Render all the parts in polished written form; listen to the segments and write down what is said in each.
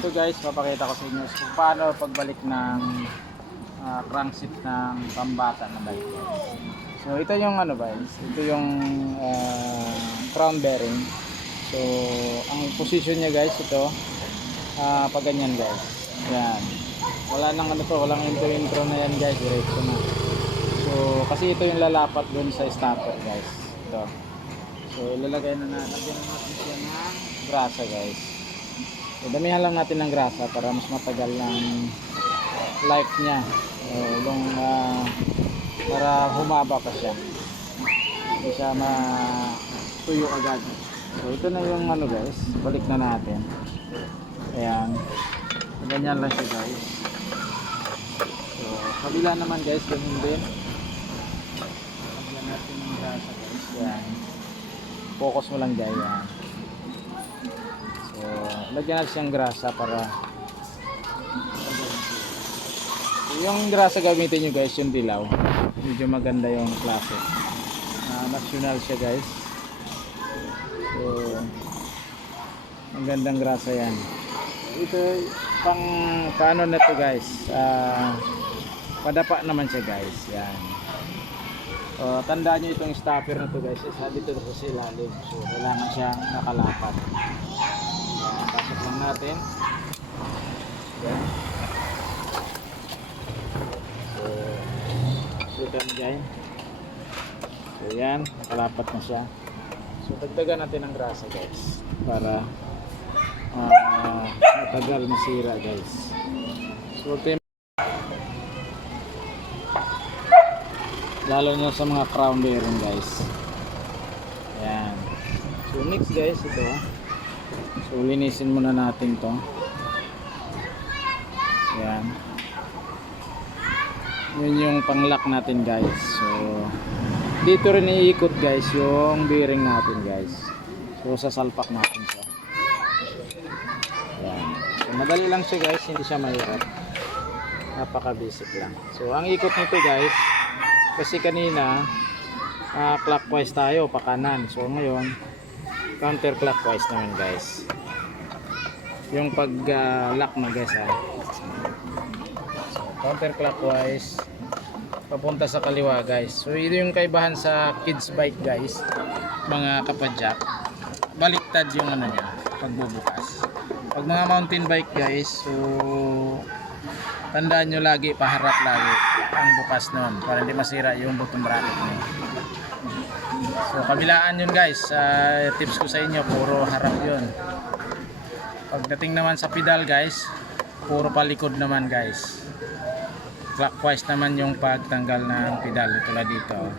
ito guys, papakita ko sa inyo kung paano pagbalik ng crankshaft ng pambata na bike guys. So ito yung ano guys, ito yung crown bearing. So ang position niya guys, ito pag ganyan guys. Yan. Wala nang ano to, walang intro na yan guys, diretso na. So kasi ito yung lalapat dun sa starter guys. Ito. So ilalagay na natin siya ng grasa guys. So, damihan lang natin ng grasa para mas matagal ng life niya. Para humaba pa siya. Hindi siya matuyo agad. So ito na yung ano guys, balik na natin. Ayan. Ganyan lang siya guys. So kabila naman guys, ganyan din. Lagyan natin ng grasa guys. Ayan. Focus mo lang dyan. Ayan. So, lagyan natin siyang grasa para yung grasa gamitin nyo guys, yung dilaw. Medyo maganda yung klase. National siya guys. So, ang gandang grasa yan. Ito, paano na to guys? Padapa naman siya guys. Yan. So, tandaan nyo itong stopper na to guys. Isa dito sa ilalim. So, kailangan siyang nakalapat. Pasok lang natin. Yan. So dyan. So yan, nakalapat na siya. So dagdagan natin ng grasa guys para matagal masira guys. So lalo na sa mga crown bearing guys. Yan. So next guys, ito. So linisin muna natin to. Yan. Yun yung pang-lock natin guys. So dito rin iikot guys yung bearing natin guys. So sasalpak natin siya. Yan. So madali lang siya guys, hindi siya mahirap. Napaka basic lang. So ang ikot nito guys, kasi kanina clockwise tayo pa kanan. So ngayon counterclockwise naman guys. Yung pag lock na guys ha. So, counterclockwise papunta sa kaliwa guys. So ito yung kaibahan sa kids bike guys, mga kapadyak. Baliktad yung ano niya pagbubukas. Pag mga mountain bike guys, so tandaan nyo lagi paharap lagi ang bukas nun para hindi masira yung button bracket nyo. So kabilaan yun guys. Tips ko sa inyo, puro harap yun. Pagdating naman sa pedal guys, puro palikod naman guys. Clockwise naman yung pagtanggal ng pedal, tulad dito.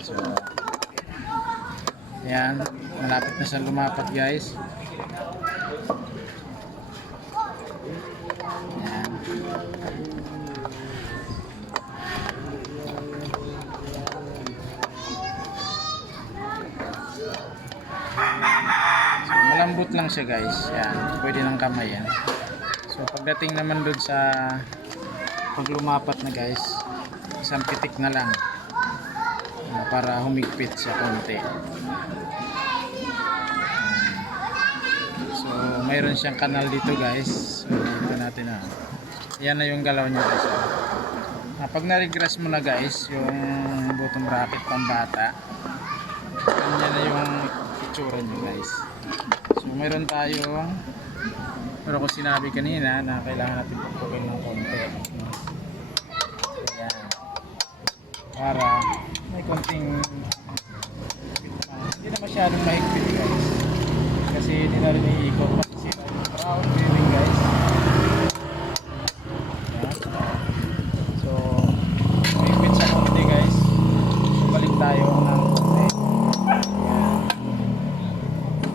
So yan, malapit na sa lumapat guys. Yan. Malambot lang siya guys. Yan, pwede ng kamay yan. So pagdating naman doon sa pag lumapat na guys, isang pitik na lang para humigpit siya konti. So mayroon siyang kanal dito guys. So dito natin yan na yung galaw niya guys. Pag na-regress mo na guys yung button bracket pambata, ganyan na yung itsura niya guys. So meron tayong, pero ko sinabi kanina na kailangan natin pupukin ng konti. Ayan. Para may konting hindi na masyadong mahigpit guys. Kasi hindi na rin iikot masisira yung crown bearing guys. Ayan. So mahigpit sa konti guys. So balik tayo ng konti. Ayan. So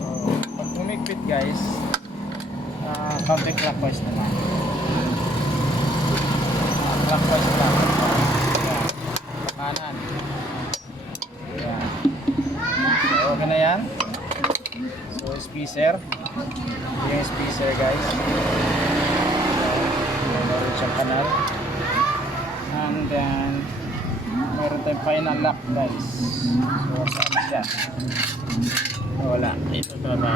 pag humigpit guys, counterclockwise naman. Clockwise lang. Ayan. Kanan. Ayan. So, okay na yan. So, spacer. Yung spacer guys. Meron siyang kanal. And then, meron tayong final lock guys. So, saan siya? Wala. Ito ba?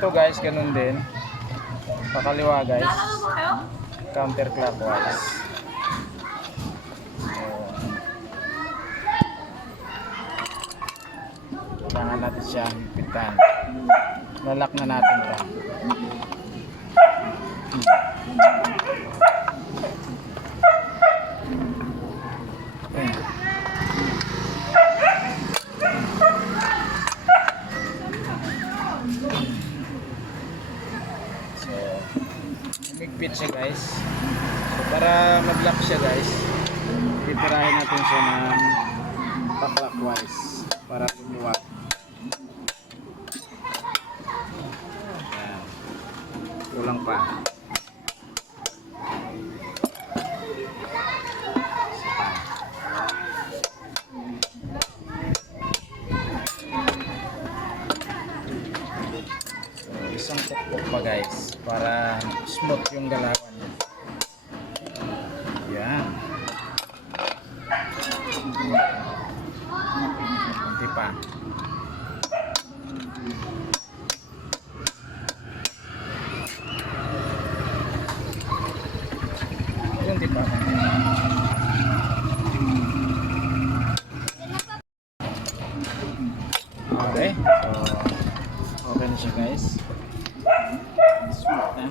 to guys, ganun din. Pakaliwa guys. Counterclockwise. So, kailangan natin siya higpitan. Lalak na natin ito. So, umigpit siya guys. So, para mag-lock siya guys, titirahin natin siya ng pa-clockwise para lumuwag. Ayan. Kulang pa. Isa pa. So, isang tuktok pa guys para smooth yung galawan niya. Yan. Kunti pa. Kunti pa. Okay. So, okay na siya guys. Smooth na.